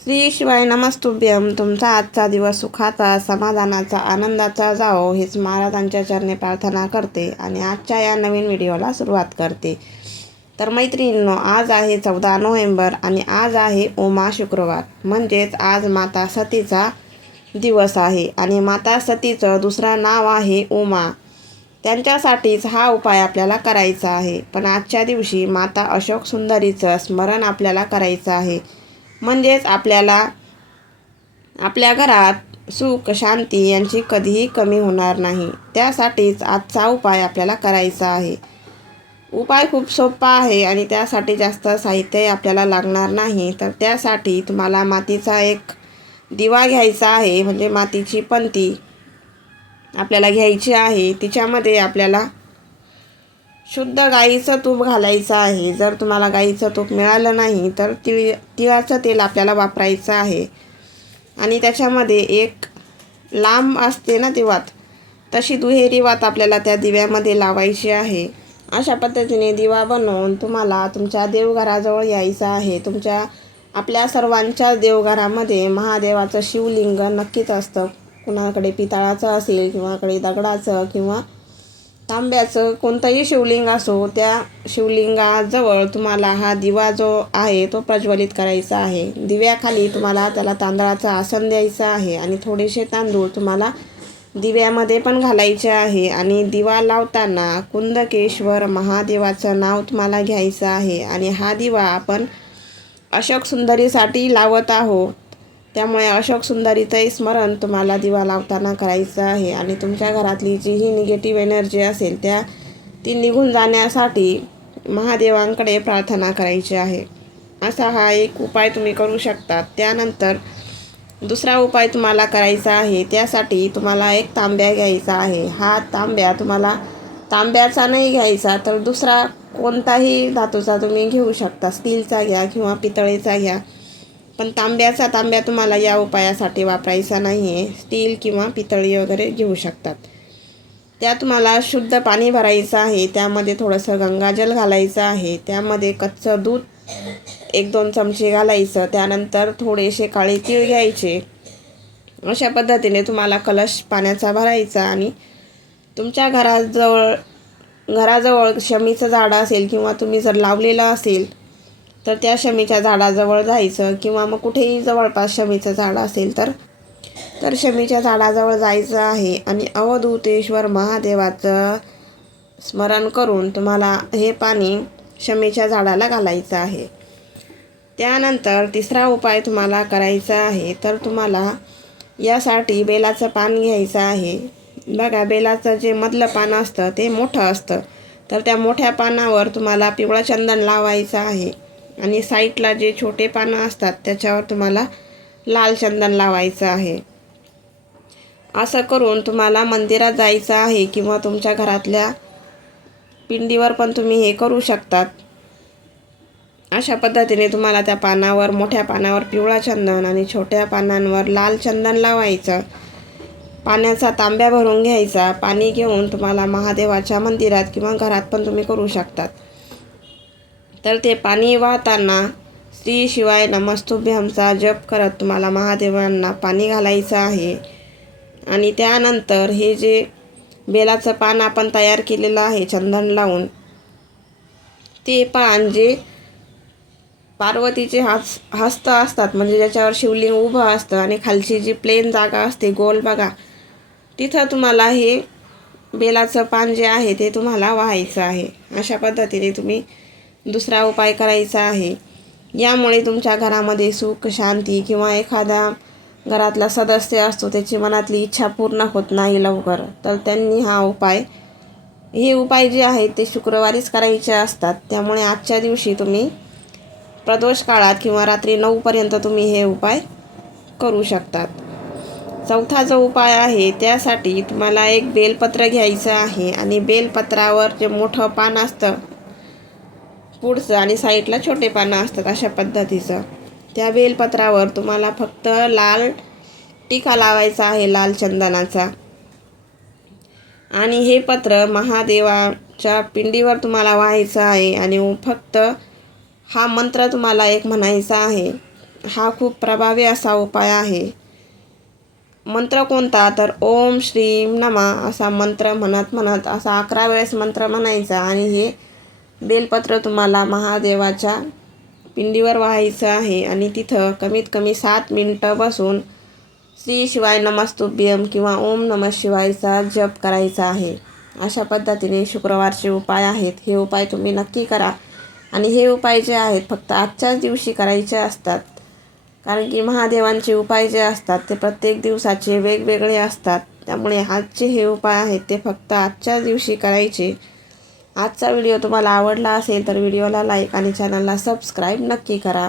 श्री शिवाय नमस्तुभ्यम तुमचा आजचा दिवस सुखाचा समाधानाचा आनंदाचा जाओ हेच महाराजांच्या चरणी प्रार्थना करते आणि आजच्या या नवीन व्हिडिओला सुरुवात करते. तर मैत्रिणींनो आज आहे चौदा नोव्हेंबर आणि आज आहे उमा शुक्रवार. म्हणजेच आज माता सतीचा दिवस आहे आणि माता सतीचं दुसरं नाव आहे उमा. त्यांच्यासाठीच हा उपाय आपल्याला करायचा आहे. पण आजच्या दिवशी माता अशोक सुंदरीचं स्मरण आपल्याला करायचं आहे. म्हणजेच आपल्याला आपल्या घरात सुख शांती यांची कधीही कमी होणार नाही. त्यासाठीच आजचा उपाय आपल्याला करायचा आहे. उपाय खूप सोपा आहे आणि त्यासाठी जास्त साहित्य आपल्याला लागणार नाही. तर त्यासाठी तुम्हाला मातीचा एक दिवा घ्यायचा आहे. म्हणजे मातीची पंती आपल्याला घ्यायची आहे. तिच्यामध्ये आपल्याला शुद्ध गाईचं तूप घालायचं आहे. जर तुम्हाला गाईचं तूप मिळालं नाही तर तिळ तिळाचं तेल आपल्याला वापरायचं आहे. आणि त्याच्यामध्ये एक लांब असते ना ती वात तशी दुहेरी वात आपल्याला त्या दिव्यामध्ये लावायची आहे. अशा पद्धतीने दिवा बनवून तुम्हाला तुमच्या देवघराजवळ यायचं आहे. तुमच्या आपल्या सर्वांच्या देवघरामध्ये महादेवाचं शिवलिंग नक्कीच असतं. कुणाकडे पितळाचं असेल किंवाकडे दगडाचं किंवा तांब्याचं कोणतंही शिवलिंग असो त्या शिवलिंगाजवळ तुम्हाला हा दिवा जो आहे तो प्रज्वलित करायचा आहे. दिव्याखाली तुम्हाला त्याला तांदळाचं आसन द्यायचं आहे आणि थोडेसे तांदूळ तुम्हाला दिव्यामध्ये पण घालायचे आहे आणि दिवा लावताना कुंदकेश्वर महादेवाचं नाव तुम्हाला घ्यायचं आहे. आणि हा दिवा आपण अशोक सुंदरीसाठी लावत आहोत. त्यामुळे अशोक सुंदरीचंही स्मरण तुम्हाला दिवा लावताना करायचं आहे. आणि तुमच्या घरातली जी ही निगेटिव्ह एनर्जी असेल त्या ती निघून जाण्यासाठी महादेवांकडे प्रार्थना करायची आहे. असा हा एक उपाय तुम्ही करू शकता त्यानंतर दुसरा उपाय तुम्हाला करायचा आहे त्यासाठी तुम्हाला एक तांब्या घ्यायचा आहे. हा तांब्या तुम्हाला तांब्याचा नाही घ्यायचा तर दुसरा कोणताही धातूचा तुम्ही घेऊ शकता. स्टीलचा घ्या किंवा पितळेचा घ्या. पण तांब्याचा तांब्या तुम्हाला या उपायासाठी वापरायचा नाही आहे स्टील किंवा पितळी वगैरे घेऊ शकतात. त्या तुम्हाला शुद्ध पाणी भरायचं आहे त्यामध्ये थोडंसं गंगाजल घालायचं आहे त्यामध्ये कच्चं दूध एक दोन चमचे घालायचं त्यानंतर थोडेसे काळे तीळ घ्यायचे. अशा पद्धतीने तुम्हाला कलश पाण्याचा भरायचा आणि तुमच्या घराजवळ घराजवळ शमीचं झाड असेल किंवा तुम्ही जर लावलेलं असेल तर त्या शमीच्या झाडाजवळ जायचं किंवा मग कुठेही जवळपास शमीचं झाड असेल तर तर शमीच्या झाडाजवळ जायचं आहे आणि अवधूतेश्वर महादेवाचं स्मरण करून तुम्हाला हे पाणी शमीच्या झाडाला घालायचं आहे. त्यानंतर तिसरा उपाय तुम्हाला करायचा आहे तर तुम्हाला यासाठी बेलाचं पान घ्यायचं आहे. बघा बेलाचं जे मधलं पान असतं ते मोठं असतं. तर त्या मोठ्या पानावर तुम्हाला पिवळं चंदन लावायचं आहे. आणि साईडला जे छोटे पानं असतात त्याच्यावर तुम्हाला लाल चंदन लावायचं आहे. असं करून तुम्हाला मंदिरात जायचं आहे किंवा तुमच्या घरातल्या पिंडीवर पण तुम्ही हे करू शकतात. अशा पद्धतीने तुम्हाला त्या पानावर मोठ्या पानावर पिवळा चंदन आणि छोट्या पानांवर लाल चंदन लावायचं. पाण्याचा तांब्या भरून घ्यायचा. पाणी घेऊन तुम्हाला महादेवाच्या मंदिरात किंवा घरात पण तुम्ही करू शकतात. तर ते पाणी वाहताना श्री शिवाय नमस्तुभ्यमचा जप करत तुम्हाला महादेवांना पाणी घालायचं आहे. आणि त्यानंतर हे जे बेलाचं पान आपण तयार केलेलं आहे चंदन लावून ते पान जे पार्वतीचे हस हस्त असतात म्हणजे ज्याच्यावर शिवलिंग उभं असतं आणि खालची जी प्लेन जागा असते गोल बघा तिथं तुम्हाला हे बेलाचं पान जे आहे ते तुम्हाला व्हायचं आहे. अशा पद्धतीने तुम्ही दुसरा उपाय करायचा आहे. यामुळे तुमच्या घरामध्ये सुख शांती किंवा एखादा घरातला सदस्य असतो त्याची मनातली इच्छा पूर्ण होत नाही लवकर. तर त्यांनी हा उपाय हे उपाय जे आहेत ते शुक्रवारीच करायचे असतात. त्यामुळे आजच्या दिवशी तुम्ही प्रदोष काळात किंवा रात्री नऊपर्यंत तुम्ही हे उपाय करू शकतात. चौथा जो उपाय आहे त्यासाठी तुम्हाला एक बेलपत्र घ्यायचं आहे. आणि बेलपत्रावर जे मोठं पान असतं पुढचं आणि साईडला छोटे पानं असतात अशा पद्धतीचं. त्या बेलपत्रावर तुम्हाला फक्त लाल टिका लावायचा आहे लाल चंदनाचा. आणि हे पत्र महादेवाच्या पिंडीवर तुम्हाला व्हायचं आहे आणि फक्त हा मंत्र तुम्हाला एक म्हणायचा आहे. हा खूप प्रभावी असा उपाय आहे. मंत्र कोणता? तर ओम श्रीम नमा असा मंत्र म्हणत म्हणत असा अकरा वेळेस मंत्र म्हणायचा आणि हे बेलपत्र तुम्हाला महादेवाच्या पिंडीवर व्हायचं आहे आणि तिथं कमीत कमी सात मिनटं बसून श्री शिवाय नमस्तुभ्यम किंवा ओम नम शिवायचा जप करायचा आहे. अशा पद्धतीने शुक्रवारचे उपाय आहेत. हे उपाय तुम्ही नक्की करा. आणि हे उपाय जे आहेत फक्त आजच्याच दिवशी करायचे असतात. कारण की महादेवांचे उपाय जे असतात ते प्रत्येक दिवसाचे वेगवेगळे असतात. त्यामुळे आजचे हे उपाय आहेत ते फक्त आजच्याच दिवशी करायचे. आजचा व्हिडिओ तुम्हाला आवडला असेल तर व्हिडिओला लाईक आणि चॅनलला सबस्क्राईब नक्की करा.